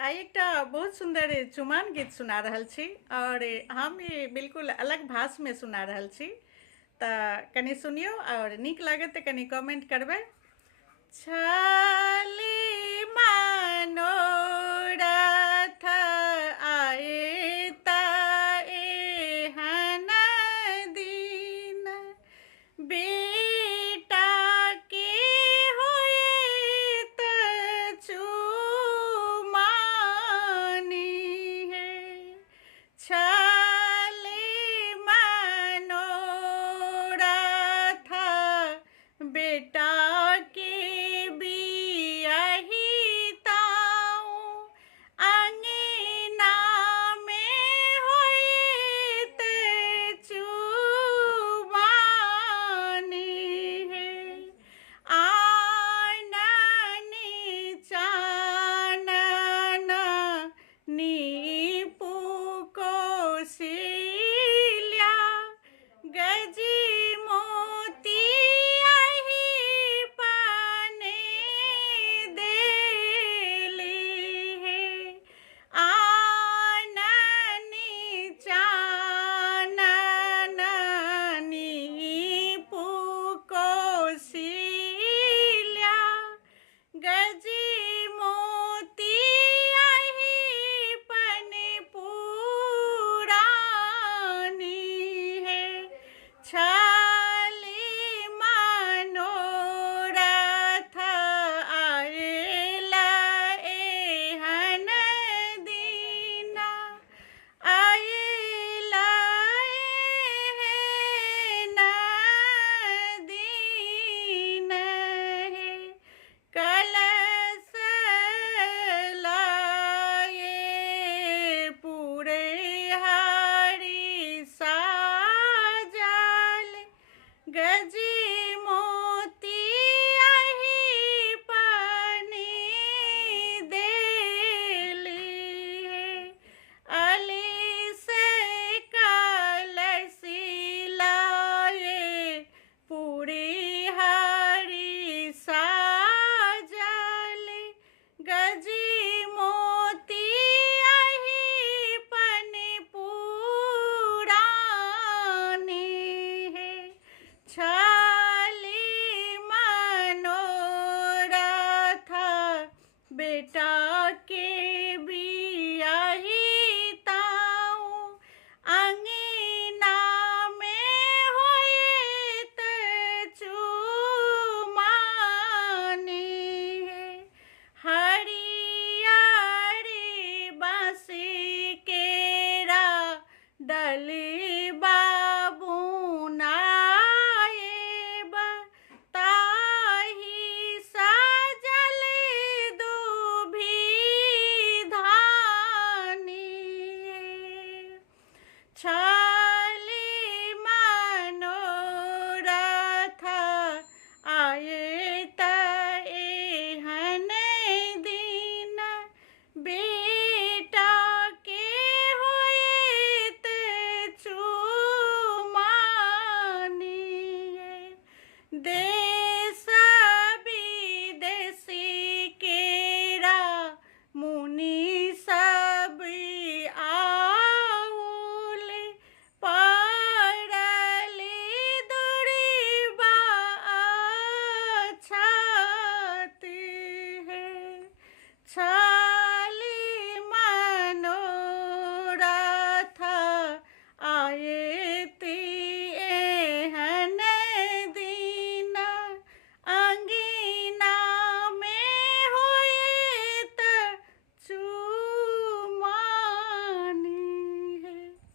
आइ एकटा बहुत सुंदर चुमान गीत सुना रहल छी और हम ई बिल्कुल अलग भाषमे सुना रहल छी। तऽ कनि सुनियौ और नीक लागत तऽ कनि कमेंट करबै। छाली मनोरथ आयता एहन दिन, बेटा के होइत चुमानी है। छाली मनोरथ बेटा के बियाहिताऊ, अंगना में होइत चुमानी है। आननी चानन नीपू कौशल्या, गजी मोती अहि पने देली है। आननी चानन नीपू कौशल्या, गजी मोती अहि पने पुरानी है। छाली मनोरथ आयला एहन दिन, आयला एहन दिन है। कलश लाए पूरे हरि साजल, गजी मोती अहि पनी देली है। अली से कलसी लाए पूरी हरि साजल, गजी मोती अहि पनि पुरानी है। छाली मनोरथ बेटा के